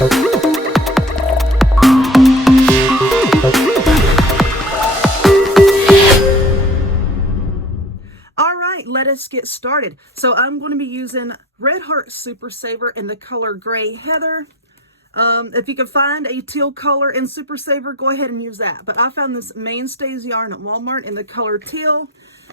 Let us get started. So I'm going to be using Red Heart Super Saver in the color Gray Heather. If you can find a teal color in Super Saver, go ahead and use that. But I found this Mainstays yarn at Walmart in the color teal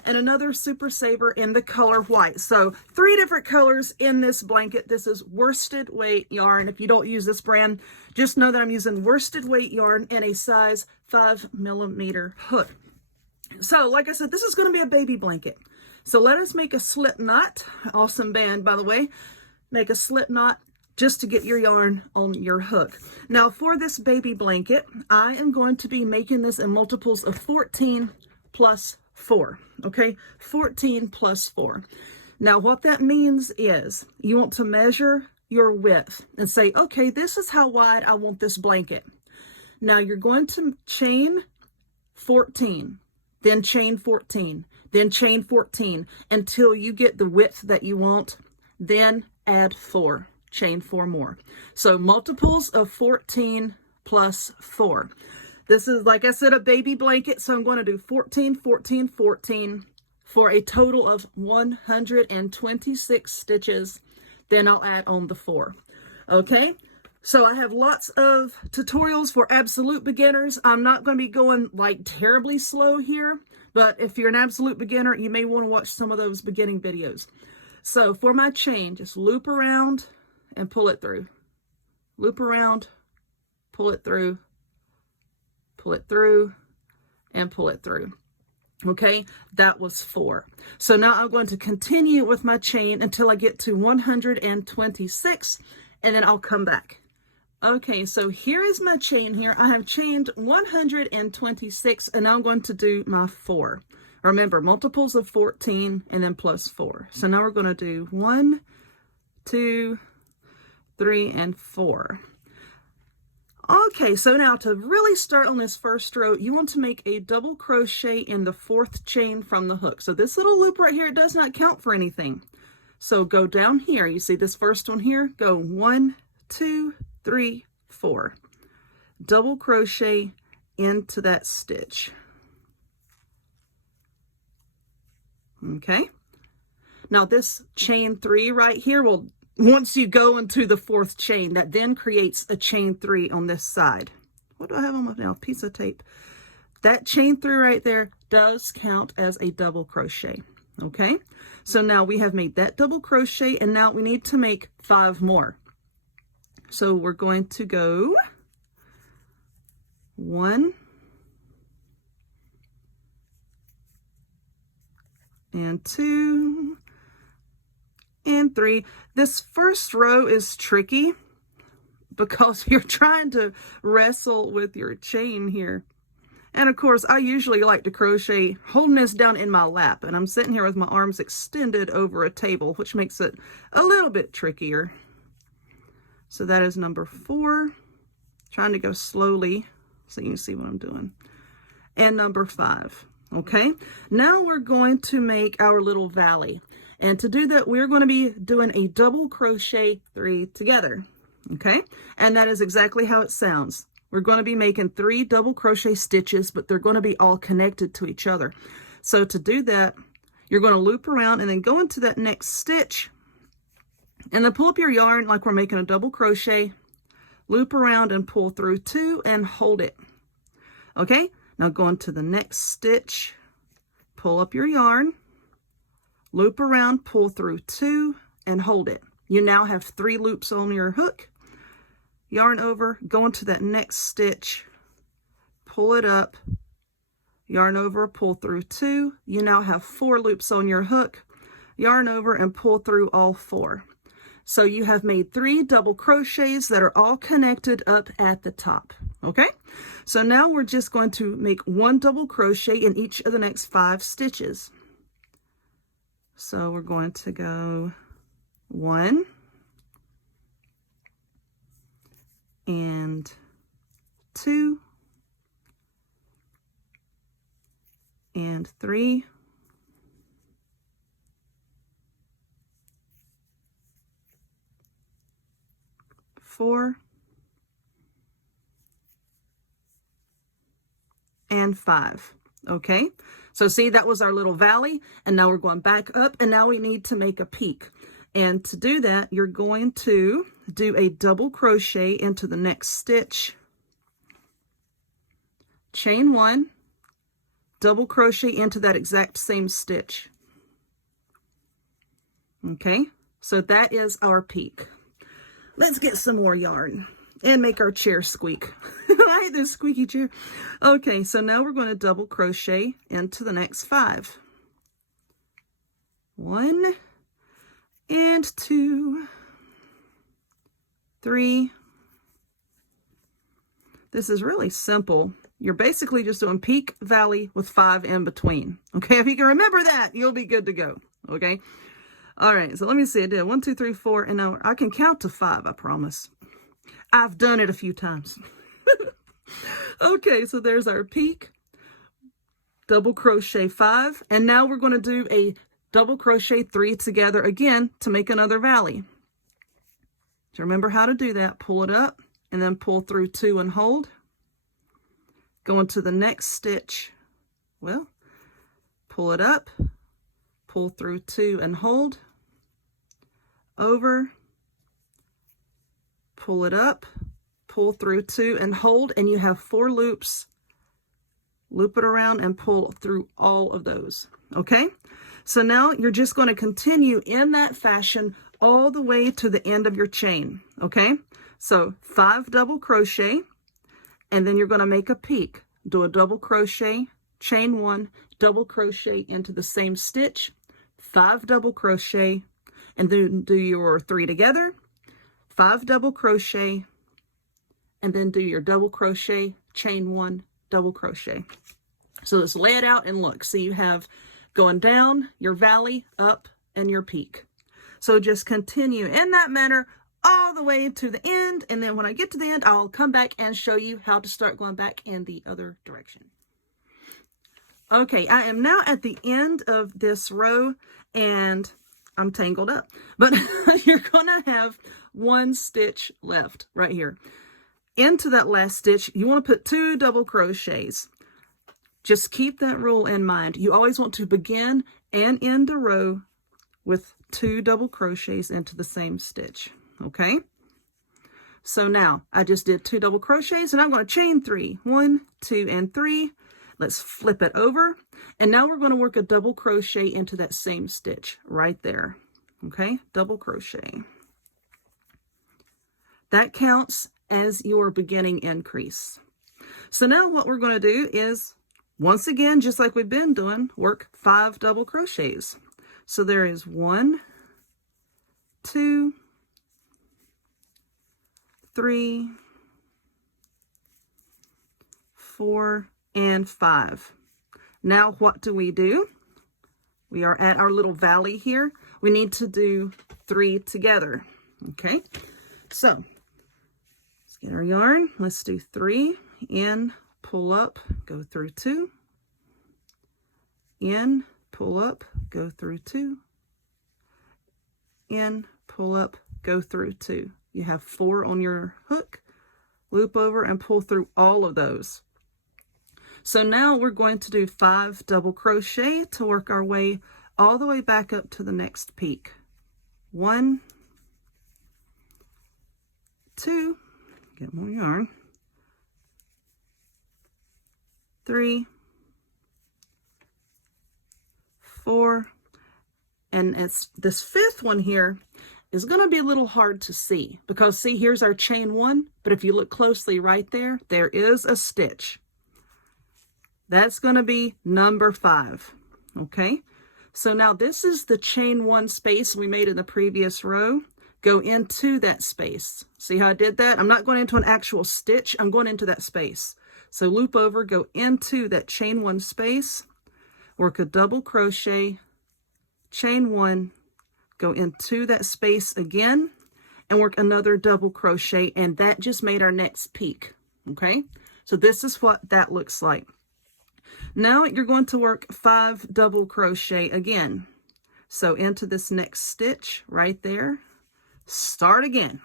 and another Super Saver in the color white. So 3 different colors in this blanket. This is worsted weight yarn. If you don't use this brand, just know that I'm using worsted weight yarn in a size 5mm hook. So like I said, this is going to be a baby blanket. So let us make a slip knot. Awesome band, by the way. Make a slip knot just to get your yarn on your hook. Now for this baby blanket, I am going to be making this in multiples of 14 plus 4. Okay, 14 plus 4. Now what that means is you want to measure your width and say, okay, this is how wide I want this blanket. Now you're going to chain 14, then chain 14, then chain 14 until you get the width that you want, then add 4, chain 4 more. So multiples of 14 plus 4. This is, like I said, a baby blanket, so I'm going to do 14, 14, 14 for a total of 126 stitches. Then I'll add on the 4. Okay, so I have lots of tutorials for absolute beginners. I'm not going to be going like terribly slow here, but if you're an absolute beginner, you may want to watch some of those beginning videos. So for my chain, just loop around and pull it through. Loop around, pull it through, pull it through, and pull it through. Okay, that was 4. So now I'm going to continue with my chain until I get to 126, and then I'll come back. Okay, so here is my chain here. I have chained 126, and now I'm going to do my 4. Remember, multiples of 14 and then plus 4. So now we're going to do 1, 2, 3, and 4. Okay, so now to really start on this first row, you want to make a double crochet in the 4th chain from the hook. So this little loop right here, it does not count for anything. So go down here. You see this first one here? Go 1, 2, 3, 4. Double crochet into that stitch. Okay. Now this chain 3 right here will, once you go into the 4th chain, that then creates a chain 3 on this side. What do I have on my now? Piece of tape. That chain 3 right there does count as a double crochet. Okay. So now we have made that double crochet, and now we need to make 5 more. So we're going to go 1 and 2 and 3. This first row is tricky because you're trying to wrestle with your chain here. And of course, I usually like to crochet holding this down in my lap, and I'm sitting here with my arms extended over a table, which makes it a little bit trickier. So that is number 4. Trying to go slowly so you can see what I'm doing. And number 5. Okay, now we're going to make our little valley. And to do that, we're going to be doing a double crochet 3 together. Okay, and that is exactly how it sounds. We're going to be making 3 double crochet stitches, but they're going to be all connected to each other. So to do that, you're going to loop around and then go into that next stitch. And then pull up your yarn like we're making a double crochet, loop around and pull through 2 and hold it. Okay, now go into the next stitch, pull up your yarn, loop around, pull through 2 and hold it. You now have 3 loops on your hook. Yarn over, go into that next stitch, pull it up, yarn over, pull through 2. You now have 4 loops on your hook. Yarn over and pull through all 4. So you have made 3 double crochets that are all connected up at the top. Okay, so now we're just going to make 1 double crochet in each of the next 5 stitches. So we're going to go 1 and 2 and 3 4 and 5. Okay, so see, that was our little valley, and now we're going back up, and now we need to make a peak. And to do that, you're going to do a double crochet into the next stitch, chain 1, double crochet into that exact same stitch. Okay, so that is our peak. Let's get some more yarn and make our chair squeak. I hate this squeaky chair. Okay, so now we're going to double crochet into the next 5. 1 and 2, 3. This is really simple. You're basically just doing peak, valley with 5 in between. Okay, if you can remember that, you'll be good to go. Okay. All right, so let me see. I did 1, 2, 3, 4, and now I can count to 5, I promise. I've done it a few times. Okay, so there's our peak, double crochet 5, and now we're going to do a double crochet 3 together again to make another valley. So remember how to do that. Pull it up and then pull through 2 and hold. Go into the next stitch. Well, pull it up, pull through 2 and hold. Over, pull it up, pull through 2 and hold, and you have 4 loops. Loop it around and pull through all of those. Okay, so now you're just going to continue in that fashion all the way to the end of your chain. Okay, so 5 double crochet, and then you're going to make a peak. Do a double crochet, chain 1, double crochet into the same stitch, 5 double crochet, and then do your 3 together, 5 double crochet, and then do your double crochet, chain 1, double crochet. So let's lay it out and look. So you have going down, your valley, up, and your peak. So just continue in that manner all the way to the end, and then when I get to the end, I'll come back and show you how to start going back in the other direction. Okay, I am now at the end of this row, and I'm tangled up, but you're gonna have 1 stitch left right here. Into that last stitch, you want to put 2 double crochets. Just keep that rule in mind. You always want to begin and end a row with 2 double crochets into the same stitch. Okay, so now I just did 2 double crochets, and I'm going to chain 3. 1, 2, and 3. Let's flip it over, and now we're going to work a double crochet into that same stitch right there. Okay, double crochet. That counts as your beginning increase. So now what we're going to do is, once again, just like we've been doing, work 5 double crochets. So there is 1, 2, 3, 4, and 5. Now what do? We are at our little valley here. We need to do 3 together. Okay, so let's get our yarn. Let's do 3 in, pull up, go through 2, in, pull up, go through 2, in, pull up, go through 2. You have 4 on your hook, loop over and pull through all of those. So now we're going to do 5 double crochet to work our way all the way back up to the next peak. 1, 2, get more yarn, 3, 4, and it's this 5th one here is going to be a little hard to see, because see, here's our chain 1, but if you look closely right there, there is a stitch. That's going to be number 5. Okay, so now this is the chain 1 space we made in the previous row. Go into that space. See how I did that? I'm not going into an actual stitch, I'm going into that space. So loop over, go into that chain 1 space, work a double crochet, chain 1, go into that space again, and work another double crochet, and that just made our next peak. Okay, so this is what that looks like. Now you're going to work 5 double crochet again. So into this next stitch right there, start again.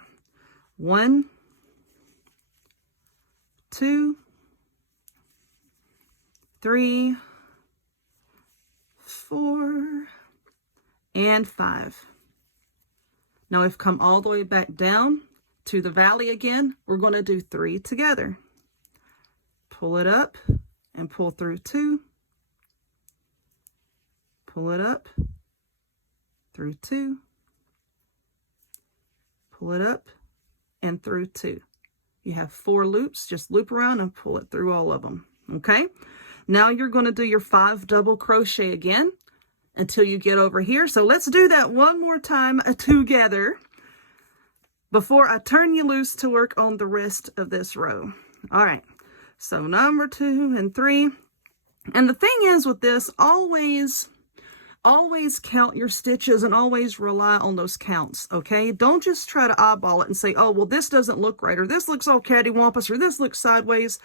1, 2, 3, 4, and 5. Now we've come all the way back down to the valley again. We're going to do 3 together. Pull it up and pull through 2. Pull it up through 2. Pull it up and through 2. You have 4 loops. Just loop around and pull it through all of them. Okay? Now you're going to do your 5 double crochet again until you get over here. So let's do that one more time together before I turn you loose to work on the rest of this row. All right, so number 2 and 3. And the thing is with this, always count your stitches and always rely on those counts, okay? Don't just try to eyeball it and say, oh, well, this doesn't look right, or this looks all cattywampus, or this looks sideways.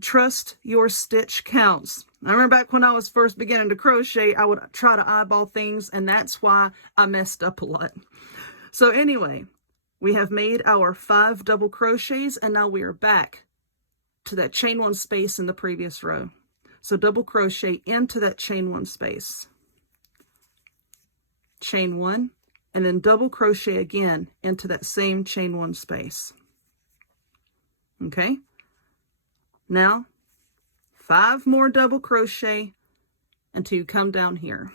Trust your stitch counts. I remember back when I was first beginning to crochet, I would try to eyeball things, and that's why I messed up a lot. So anyway, we have made our 5 double crochets, and now we are back to that chain 1 space in the previous row. So double crochet into that chain 1 space. Chain 1, and then double crochet again into that same chain 1 space. Okay? Now, 5 more double crochet until you come down here.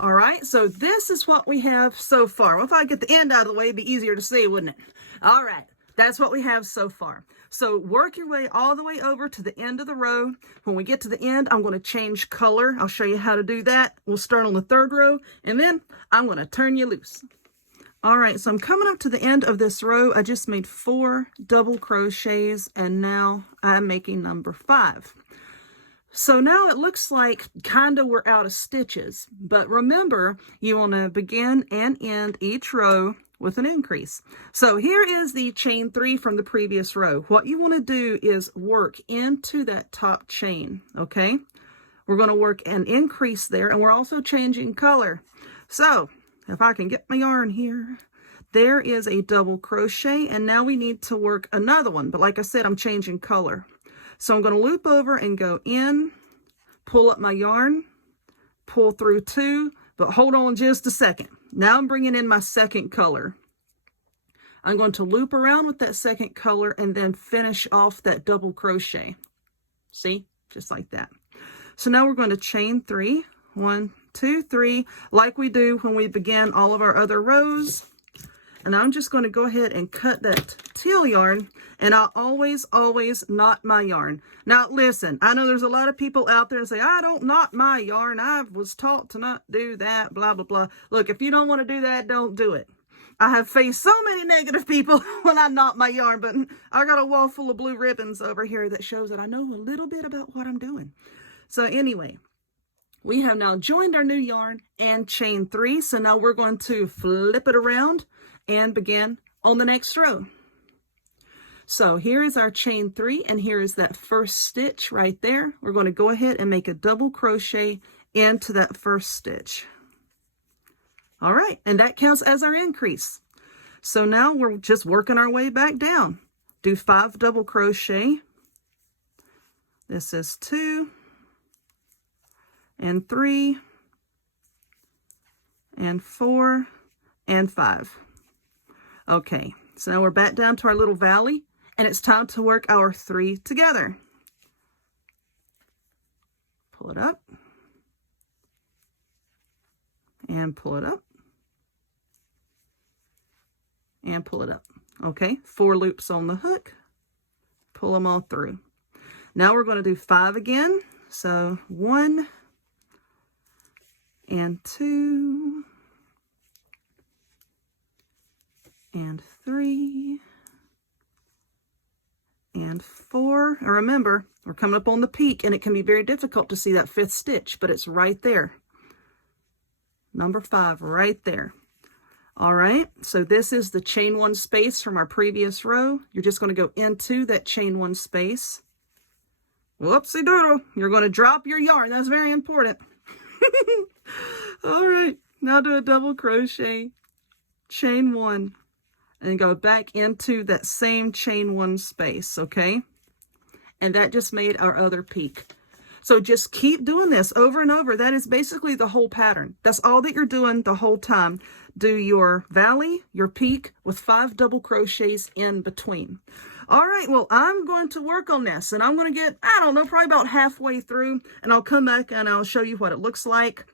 All right, so this is what we have so far. Well, if I get the end out of the way, it'd be easier to see, wouldn't it? All right, that's what we have so far. So work your way all the way over to the end of the row. When we get to the end, I'm going to change color. I'll show you how to do that. We'll start on the 3rd row, and then I'm going to turn you loose. All right, so I'm coming up to the end of this row. I just made 4 double crochets, and now I'm making number 5. So now it looks like kind of we're out of stitches, but remember, you want to begin and end each row with an increase. So here is the chain 3 from the previous row. What you want to do is work into that top chain, okay? We're going to work an increase there, and we're also changing color. So if I can get my yarn here, there is a double crochet, and now we need to work another one. But like I said, I'm changing color. So I'm going to loop over and go in, pull up my yarn, pull through 2, but hold on just a second. Now I'm bringing in my 2nd color. I'm going to loop around with that 2nd color and then finish off that double crochet. See? Just like that. So now we're going to chain 3. 1, 2, 3, like we do when we begin all of our other rows. And I'm just going to go ahead and cut that teal yarn, and I'll always knot my yarn. Now listen, I know there's a lot of people out there that say, I don't knot my yarn. I was taught to not do that, blah, blah, blah. Look, if you don't want to do that, don't do it. I have faced so many negative people when I knot my yarn, but I got a wall full of blue ribbons over here that shows that I know a little bit about what I'm doing. So anyway, we have now joined our new yarn and chain 3. So now we're going to flip it around and begin on the next row. So here is our chain 3, and here is that first stitch right there. We're going to go ahead and make a double crochet into that first stitch. All right, and that counts as our increase. So now we're just working our way back down. Do 5 double crochet. This is 2 and 3 and 4 and 5. Okay, so now we're back down to our little valley, and it's time to work our 3 together. Pull it up and pull it up and pull it up. Okay, 4 loops on the hook, pull them all through. Now we're going to do 5 again. So 1 and 2 and 3 and 4. And remember, we're coming up on the peak, and it can be very difficult to see that 5th stitch, but it's right there. Number 5 right there. All right, so this is the chain 1 space from our previous row. You're just going to go into that chain 1 space. Whoopsie doodle, you're going to drop your yarn. That's very important. All right, now do a double crochet, chain 1, and go back into that same chain 1 space, okay? And that just made our other peak. So just keep doing this over and over. That is basically the whole pattern. That's all that you're doing the whole time. Do your valley, your peak with 5 double crochets in between. All right, well, I'm going to work on this, and I'm going to get, I don't know, probably about halfway through, and I'll come back and I'll show you what it looks like.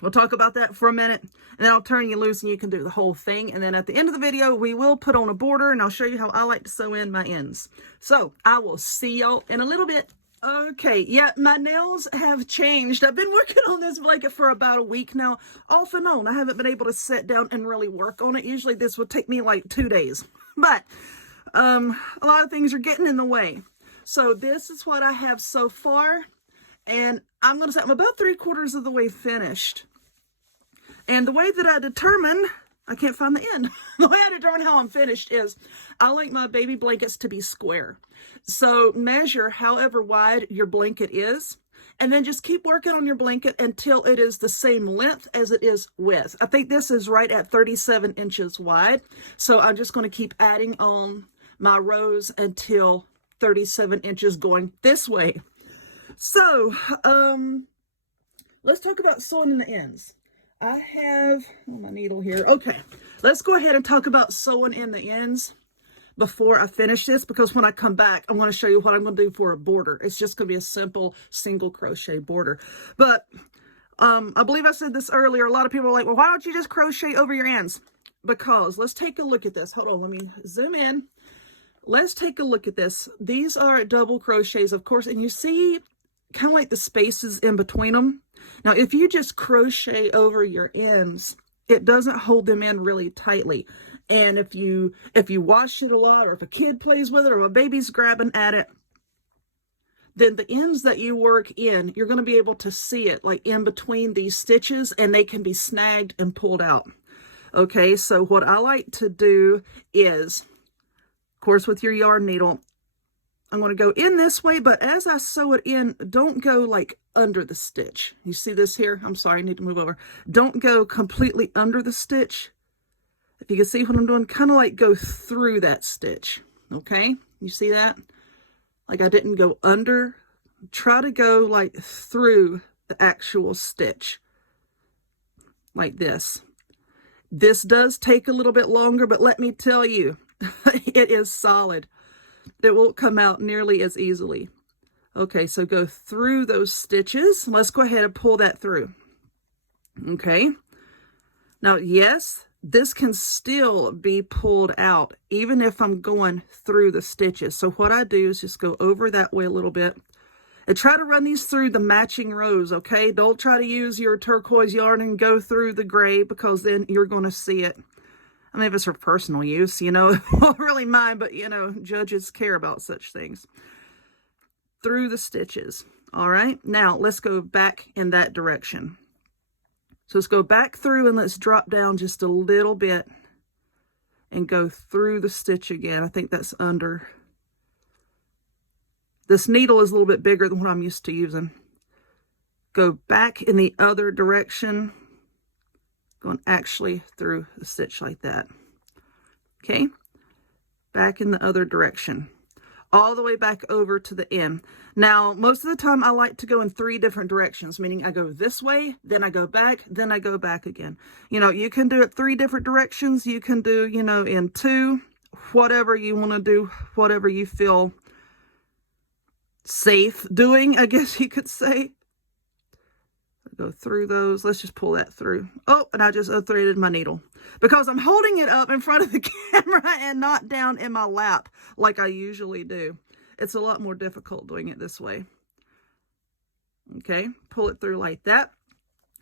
We'll talk about that for a minute, and then I'll turn you loose and you can do the whole thing. And then at the end of the video, we will put on a border, and I'll show you how I like to sew in my ends. So I will see y'all in a little bit. Okay, yeah, my nails have changed. I've been working on this blanket for about a week now, off and on. I haven't been able to sit down and really work on it. Usually this would take me like 2 days, but a lot of things are getting in the way. So this is what I have so far, and I'm going to say I'm about 3/4 of the way finished. And the way that I determine, I can't find the end. The way I determine how I'm finished is I like my baby blankets to be square. So measure however wide your blanket is, and then just keep working on your blanket until it is the same length as it is width. I think this is right at 37 inches wide. So I'm just going to keep adding on my rows until 37 inches going this way. So let's talk about sewing in the ends. I have my needle here. Okay, let's go ahead and talk about sewing in the ends before I finish this, because when I come back, I'm going to show you what I'm going to do for a border. It's just going to be a simple single crochet border. But I believe I said this earlier. A lot of people are like, well, why don't you just crochet over your ends? Because let's take a look at this. Hold on, let me zoom in. Let's take a look at this. These are double crochets, of course, and you see kind of like the spaces in between them. Now, if you just crochet over your ends, it doesn't hold them in really tightly. And if you wash it a lot, or if a kid plays with it, or a baby's grabbing at it, then the ends that you work in, you're going to be able to see it like in between these stitches, and they can be snagged and pulled out. Okay, so what I like to do is, of course, with your yarn needle, I'm going to go in this way, but as I sew it in, don't go like under the stitch. You see this here? I'm sorry, I need to move over. Don't go completely under the stitch. If you can see what I'm doing, kind of like go through that stitch. Okay, you see that? Like I didn't go under. Try to go like through the actual stitch. Like this. This does take a little bit longer, but let me tell you, it is solid. It won't come out nearly as easily. Okay, so go through those stitches. Let's go ahead and pull that through. Okay. Now, yes, this can still be pulled out even if I'm going through the stitches. So what I do is just go over that way a little bit and try to run these through the matching rows, okay? Don't try to use your turquoise yarn and go through the gray, because then you're going to see it. I mean, if it's for personal use, you know, won't really mind, but, you know, judges care about such things. Through the stitches. All right, now let's go back in that direction. So let's go back through and let's drop down just a little bit and go through the stitch again. I think that's under. This needle is a little bit bigger than what I'm used to using. Go back in the other direction. Going actually through the stitch like that. Okay, back in the other direction, all the way back over to the end. Now, most of the time I like to go in 3 different directions, meaning I go this way, then I go back, then I go back again. You know, you can do it 3 different directions. You can do, you know, in 2, whatever you want to do, whatever you feel safe doing, I guess you could say. Go through those. Let's just pull that through. Oh, and I just unthreaded my needle because I'm holding it up in front of the camera and not down in my lap like I usually do. It's a lot more difficult doing it this way. Okay, pull it through like that.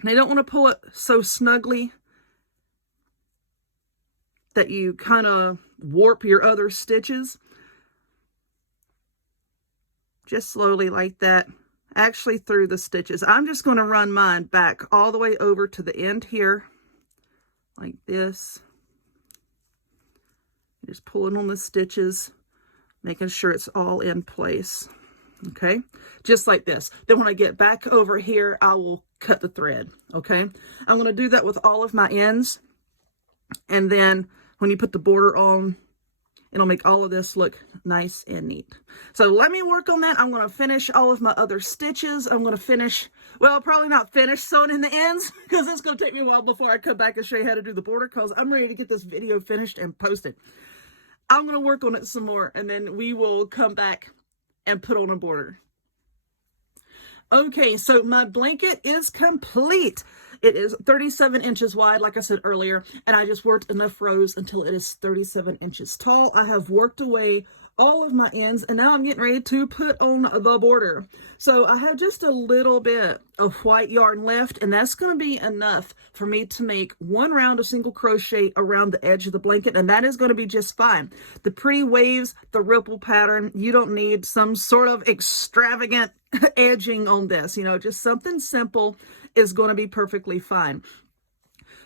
And you don't want to pull it so snugly that you kind of warp your other stitches. Just slowly like that. Actually through the stitches. I'm just going to run mine back all the way over to the end here, like this. Just pulling on the stitches, making sure it's all in place. Okay, just like this. Then when I get back over here, I will cut the thread. Okay, I'm going to do that with all of my ends. And then when you put the border on, It'll make all of this look nice and neat. So let me work on that. I'm going to finish all of my other stitches. I'm going to finish, well, probably not finish sewing in the ends because it's going to take me a while before I come back and show you how to do the border because I'm ready to get this video finished and posted. I'm going to work on it some more and then we will come back and put on a border. Okay, so my blanket is complete. It is 37 inches wide, like I said earlier, and I just worked enough rows until it is 37 inches tall. I have worked away all of my ends, and now I'm getting ready to put on the border. So I have just a little bit of white yarn left, and that's going to be enough for me to make one round of single crochet around the edge of the blanket, and that is going to be just fine. The pretty waves, the ripple pattern, you don't need some sort of extravagant edging on this, you know, just something simple is going to be perfectly fine.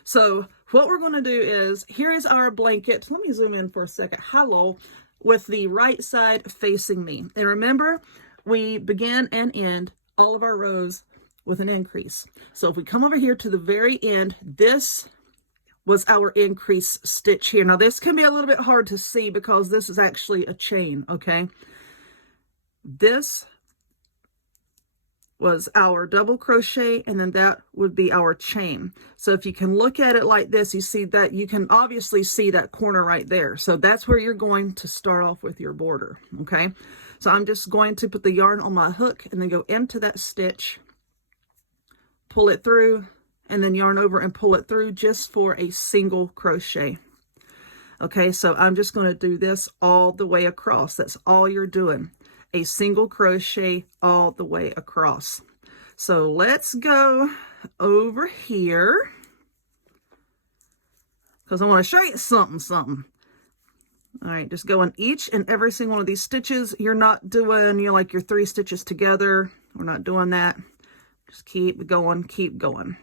So what we're going to do is, here is our blanket. Let me zoom in for a second. Hello. With the right side facing me. And remember, we begin and end all of our rows with an increase. So if we come over here to the very end, this was our increase stitch here. Now this can be a little bit hard to see because this is actually a chain, okay? This was our double crochet, and then that would be our chain. So if you can look at it like this, you see that you can obviously see that corner right there. So that's where you're going to start off with your border, okay? So I'm just going to put the yarn on my hook and then go into that stitch, pull it through, and then yarn over and pull it through just for a single crochet. Okay, so I'm just going to do this all the way across. That's all you're doing. A single crochet all the way across. So let's go over here because I want to show you something. All right, just go in each and every single one of these stitches. You're not doing, you know, like your 3 stitches together. We're not doing that. Just keep going, keep going.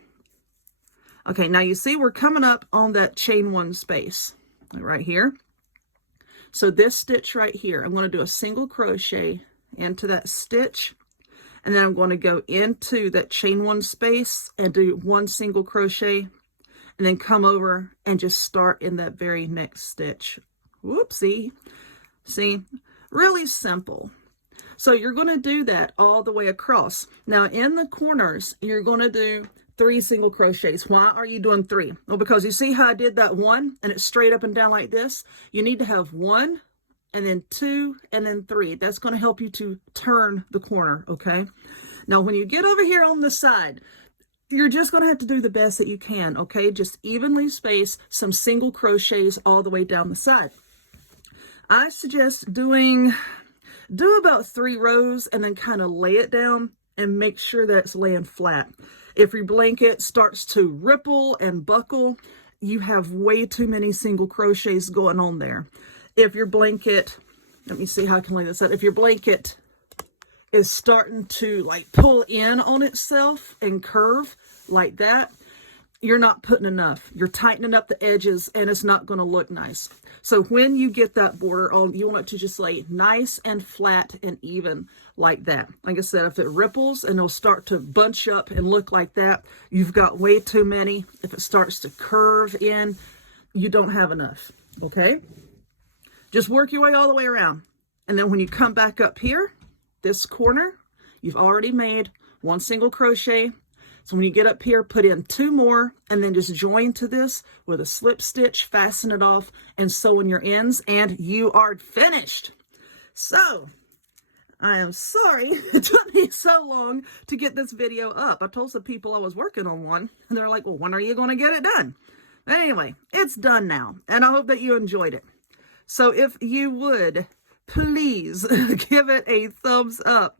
Okay, now you see we're coming up on that chain 1 space right here. So this stitch right here, I'm going to do a single crochet into that stitch, and then I'm going to go into that chain 1 space and do 1 single crochet, and then come over and just start in that very next stitch. Whoopsie. See, really simple. So you're going to do that all the way across. Now in the corners, you're going to do 3 single crochets. Why are you doing 3? Well, because you see how I did that 1 and it's straight up and down like this? You need to have 1 and then 2 and then 3. That's going to help you to turn the corner, okay? Now, when you get over here on the side, you're just going to have to do the best that you can, okay? Just evenly space some single crochets all the way down the side. I suggest do about 3 rows and then kind of lay it down and make sure that it's laying flat. If your blanket starts to ripple and buckle, you have way too many single crochets going on there. If your blanket, let me see how I can lay this out. If your blanket is starting to like pull in on itself and curve like that, you're not putting enough. You're tightening up the edges and it's not going to look nice. So when you get that border on, you want it to just lay nice and flat and even like that. Like I said, if it ripples and it'll start to bunch up and look like that, you've got way too many. If it starts to curve in, you don't have enough, okay? Just work your way all the way around. And then when you come back up here, this corner, you've already made 1 single crochet. So when you get up here, put in 2 more and then just join to this with a slip stitch, fasten it off and sew in your ends and you are finished. So I am sorry it took me so long to get this video up. I told some people I was working on one and they're like, well, when are you going to get it done? But anyway, it's done now and I hope that you enjoyed it. So if you would, please give it a thumbs up.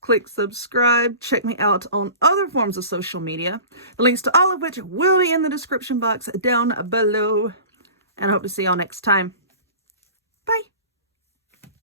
Click subscribe, check me out on other forms of social media, the links to all of which will be in the description box down below. And I hope to see y'all next time.